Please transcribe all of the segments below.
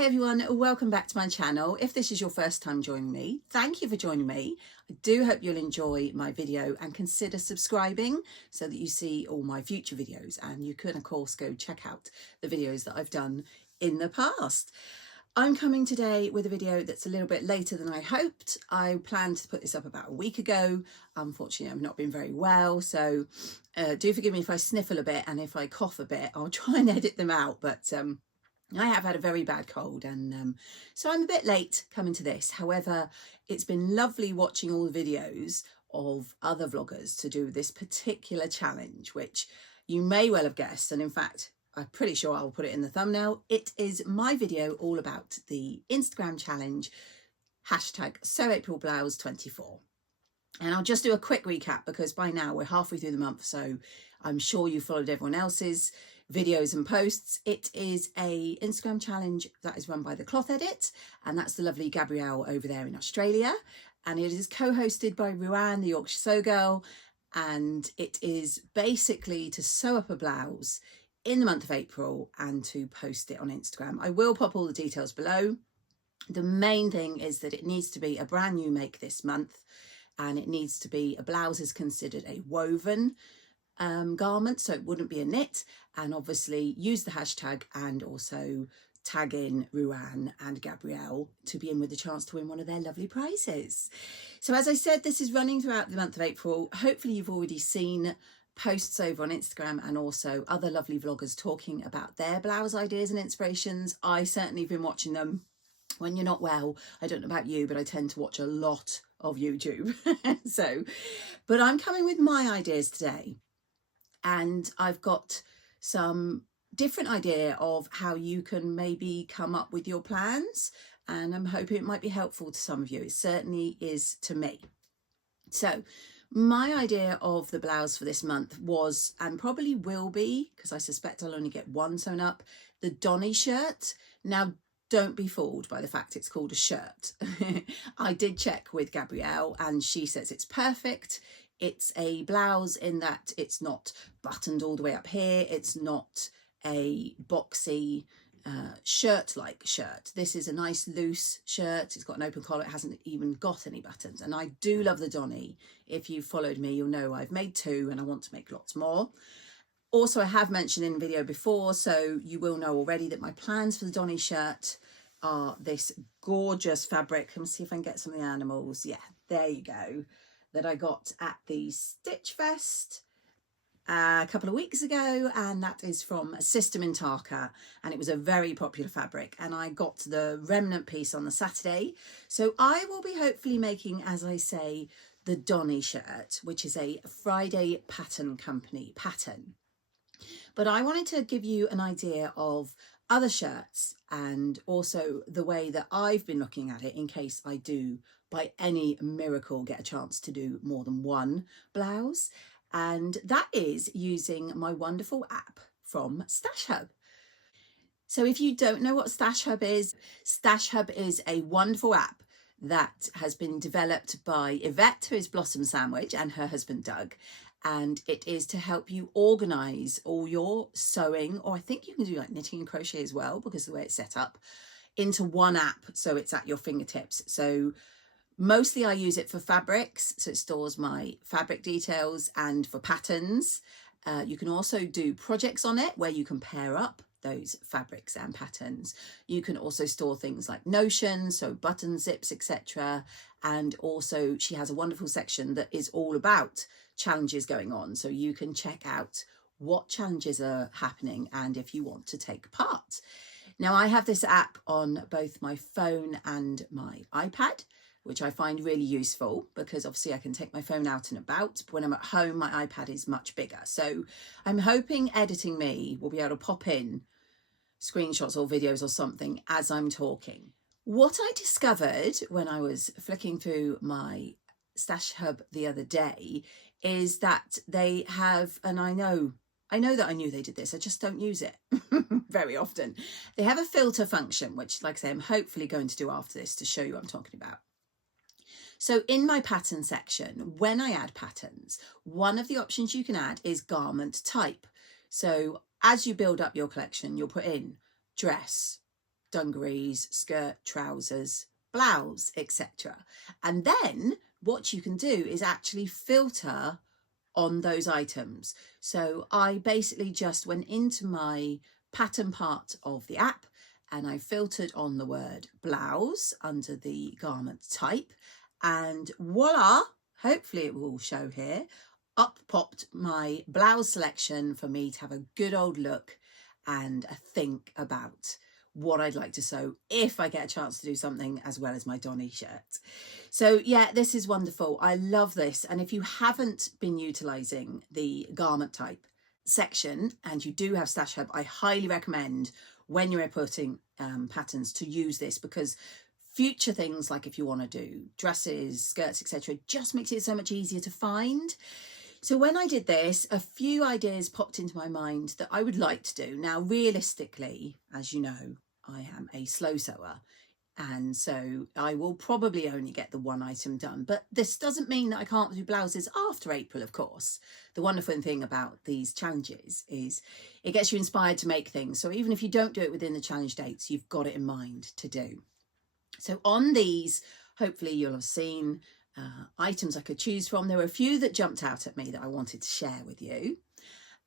Hi everyone, welcome back to my channel. If this is your first time joining me, thank you for joining me. I do hope you'll enjoy my video and consider subscribing so that you see all my future videos, and you can of course go check out the videos that I've done in the past. I'm coming today with a video that's a little bit later than I hoped. I planned to put this up about a week ago. Unfortunately, I've not been very well, so do forgive me if I sniffle a bit, and if I cough a bit, I'll try and edit them out, but I have had a very bad cold, and so I'm a bit late coming to this. However, it's been lovely watching all the videos of other vloggers to do this particular challenge, which you may well have guessed, and in fact, I'm pretty sure I'll put it in the thumbnail. It is my video all about the Instagram challenge, #SewAprilBlouse24. And I'll just do a quick recap because by now we're halfway through the month, so I'm sure you followed everyone else's videos and posts. It is a Instagram challenge that is run by The Cloth Edit, and that's the lovely Gabrielle over there in Australia. And it is co-hosted by Ruan, the Yorkshire Sew Girl, and it is basically to sew up a blouse in the month of April and to post it on Instagram. I will pop all the details below. The main thing is that it needs to be a brand new make this month, and it needs to be, a blouse is considered a woven garment, so it wouldn't be a knit. And obviously use the hashtag and also tag in Ruan and Gabrielle to be in with the chance to win one of their lovely prizes. So as I said, this is running throughout the month of April. Hopefully you've already seen posts over on Instagram and also other lovely vloggers talking about their blouse ideas and inspirations. I certainly have been watching them. When you're not well, I don't know about you, but I tend to watch a lot of YouTube. But I'm coming with my ideas today, and I've got some different idea of how you can maybe come up with your plans, and I'm hoping it might be helpful to some of you. It certainly is to me. So my idea of the blouse for this month was, and probably will be, because I suspect I'll only get one sewn up, the Donny shirt. Now, don't be fooled by the fact it's called a shirt. I did check with Gabrielle and she says it's perfect. It's a blouse in that it's not buttoned all the way up here. It's not a boxy shirt-like shirt. This is a nice loose shirt. It's got an open collar. It hasn't even got any buttons. And I do love the Donny. If you've followed me, you'll know I've made two and I want to make lots more. Also, I have mentioned in the video before, so you will know already, that my plans for the Donny shirt are this gorgeous fabric. Let me see if I can get some of the animals. Yeah, there you go. That I got at the Stitch Fest a couple of weeks ago, and that is from System in Tarka, and it was a very popular fabric, and I got the remnant piece on the Saturday. So I will be hopefully making, as I say, the Donny shirt, which is a Friday Pattern Company pattern. But I wanted to give you an idea of other shirts and also the way that I've been looking at it in case I do, by any miracle, get a chance to do more than one blouse. And that is using my wonderful app from StashHub. So if you don't know what StashHub is a wonderful app that has been developed by Yvette, who is Blossom Sandwich, and her husband Doug. And it is to help you organise all your sewing, or I think you can do like knitting and crochet as well, because of the way it's set up, into one app, so it's at your fingertips. So mostly I use it for fabrics, so it stores my fabric details, and for patterns. You can also do projects on it where you can pair up those fabrics and patterns. You can also store things like notions, so button zips, etc. And also she has a wonderful section that is all about challenges going on, so you can check out what challenges are happening and if you want to take part. Now, I have this app on both my phone and my iPad, which I find really useful because obviously I can take my phone out and about, but when I'm at home my iPad is much bigger. So I'm hoping Editing Me will be able to pop in screenshots or videos or something as I'm talking. What I discovered when I was flicking through my StashHub the other day is that they have, and I know that I knew they did this, I just don't use it very often. They have a filter function, which, like I say, I'm hopefully going to do after this to show you what I'm talking about. So in my pattern section, when I add patterns, one of the options you can add is garment type. So as you build up your collection, you'll put in dress, dungarees, skirt, trousers, blouse, etc. And then what you can do is actually filter on those items. So I basically just went into my pattern part of the app and I filtered on the word blouse under the garment type, and voila, hopefully it will show here, up popped my blouse selection for me to have a good old look and a think about what I'd like to sew if I get a chance to do something as well as my Donny shirt. So yeah, this is wonderful. I love this. And if you haven't been utilizing the garment type section and you do have StashHub, I highly recommend when you're putting patterns to use this, because future things like if you want to do dresses, skirts, etc., just makes it so much easier to find. So when I did this, a few ideas popped into my mind that I would like to do. Now, realistically, as you know, I am a slow sewer, and so I will probably only get the one item done. But this doesn't mean that I can't do blouses after April, of course. The wonderful thing about these challenges is it gets you inspired to make things. So even if you don't do it within the challenge dates, you've got it in mind to do. So on these, hopefully you'll have seen items I could choose from. There were a few that jumped out at me that I wanted to share with you.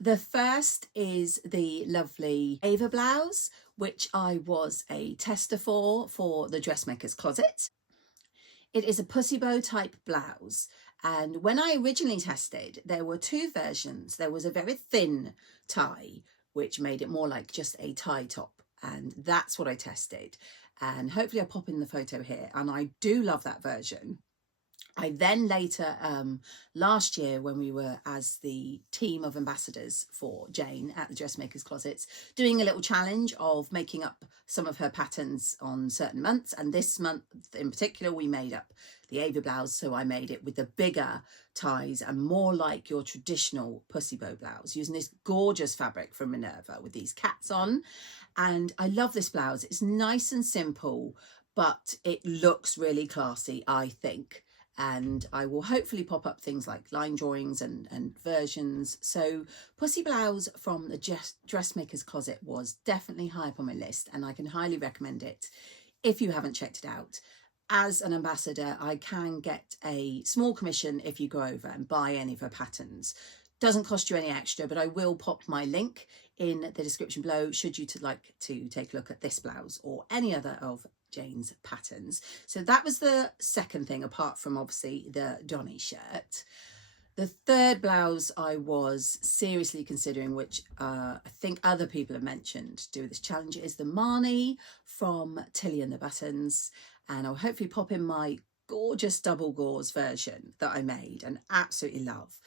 The first is the lovely Ava blouse, which I was a tester for the dressmaker's closet. It is a pussy bow type blouse, and when I originally tested, there were two versions. There was a very thin tie, which made it more like just a tie top, and that's what I tested. And hopefully I'll pop in the photo here, and I do love that version. I then later, last year, when we were as the team of ambassadors for Jane at the Dressmaker's Closets, doing a little challenge of making up some of her patterns on certain months. And this month in particular, we made up the Ava blouse. So I made it with the bigger ties and more like your traditional pussy bow blouse, using this gorgeous fabric from Minerva with these cats on. And I love this blouse. It's nice and simple, but it looks really classy, I think. And I will hopefully pop up things like line drawings and versions. So Pussy Blouse from the Dressmaker's Closet was definitely high up on my list, and I can highly recommend it if you haven't checked it out. As an ambassador, I can get a small commission if you go over and buy any of her patterns. Doesn't cost you any extra, but I will pop my link in the description below should you like to take a look at this blouse or any other of Jane's patterns. So that was the second thing, apart from obviously the Donny shirt. The third blouse I was seriously considering, which I think other people have mentioned to do with this challenge, is the Marnie from Tilly and the Buttons. And I'll hopefully pop in my gorgeous double gauze version that I made and absolutely love.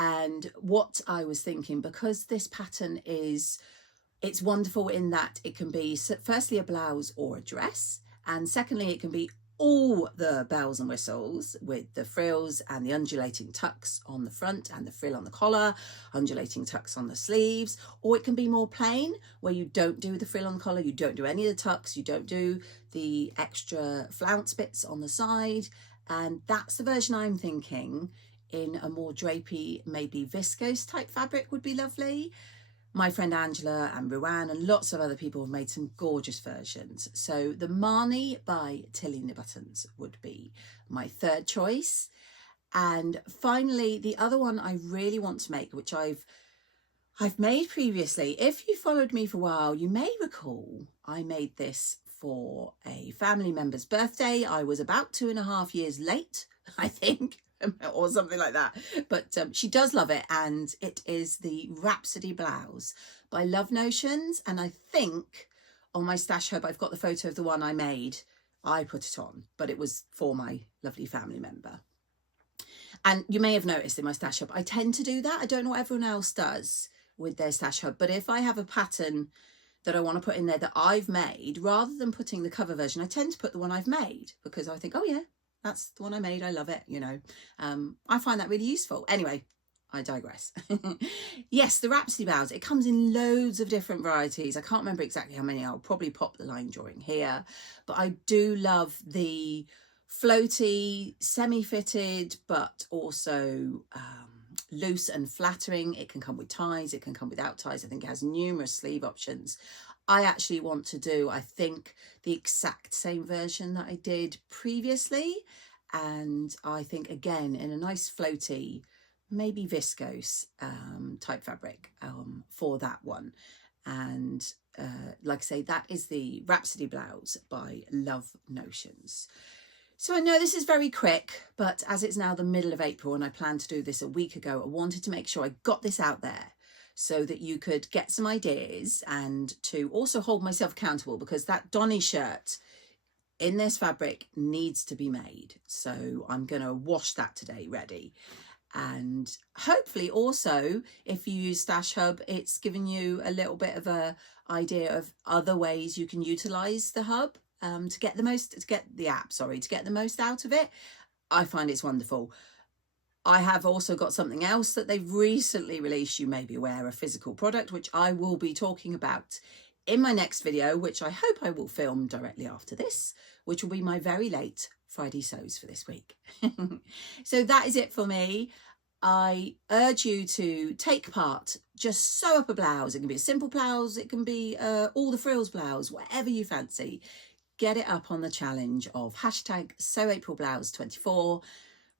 And what I was thinking, because this pattern it's wonderful in that it can be firstly a blouse or a dress, and secondly it can be all the bells and whistles with the frills and the undulating tucks on the front and the frill on the collar, undulating tucks on the sleeves, or it can be more plain where you don't do the frill on the collar, you don't do any of the tucks, you don't do the extra flounce bits on the side. And that's the version I'm thinking. In a more drapey, maybe viscose type fabric would be lovely. My friend Angela and Ruan and lots of other people have made some gorgeous versions. So the Marnie by Tilly and the Buttons would be my third choice. And finally, the other one I really want to make, which I've made previously. If you followed me for a while, you may recall I made this for a family member's birthday. I was about 2.5 years late, I think, or something like that, but she does love it, and it is the Rhapsody blouse by Love Notions. And I think on my StashHub I've got the photo of the one I made. I put it on, but it was for my lovely family member. And you may have noticed in my StashHub I tend to do that. I don't know what everyone else does with their StashHub, but if I have a pattern that I want to put in there that I've made, rather than putting the cover version, I tend to put the one I've made, because I think, oh yeah, that's the one I made, I love it, you know. I find that really useful. Anyway, I digress. Yes, the Rhapsody blouse, it comes in loads of different varieties. I can't remember exactly how many. I'll probably pop the line drawing here. But I do love the floaty, semi-fitted, but also loose and flattering. It can come with ties, it can come without ties. I think it has numerous sleeve options. I actually want to do, I think, the exact same version that I did previously. And I think, again, in a nice floaty, maybe viscose type fabric for that one. And like I say, that is the Rhapsody blouse by Love Notions. So I know this is very quick, but as it's now the middle of April and I planned to do this a week ago, I wanted to make sure I got this out there so that you could get some ideas and to also hold myself accountable, because that Donny shirt in this fabric needs to be made. So I'm going to wash that today ready. And hopefully also, if you use StashHub, it's giving you a little bit of a idea of other ways you can utilize the hub to get the most out of it. I find it's wonderful. I have also got something else that they've recently released. You may be aware, a physical product, which I will be talking about in my next video, which I hope I will film directly after this, which will be my very late Friday sews for this week. So that is it for me. I urge you to take part, just sew up a blouse. It can be a simple blouse, it can be all the frills blouse, whatever you fancy. Get it up on the challenge of hashtag SewAprilBlouse24.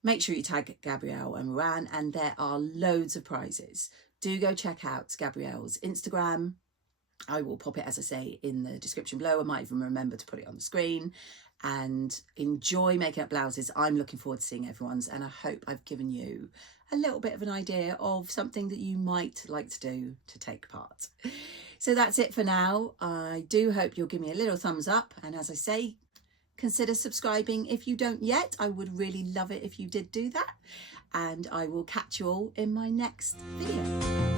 Make sure you tag Gabrielle and Ruan, and there are loads of prizes. Do go check out Gabrielle's Instagram. I will pop it, as I say, in the description below. I might even remember to put it on the screen. And enjoy making up blouses. I'm looking forward to seeing everyone's, and I hope I've given you a little bit of an idea of something that you might like to do to take part. So that's it for now. I do hope you'll give me a little thumbs up, and as I say, consider subscribing if you don't yet. I would really love it if you did do that, and I will catch you all in my next video.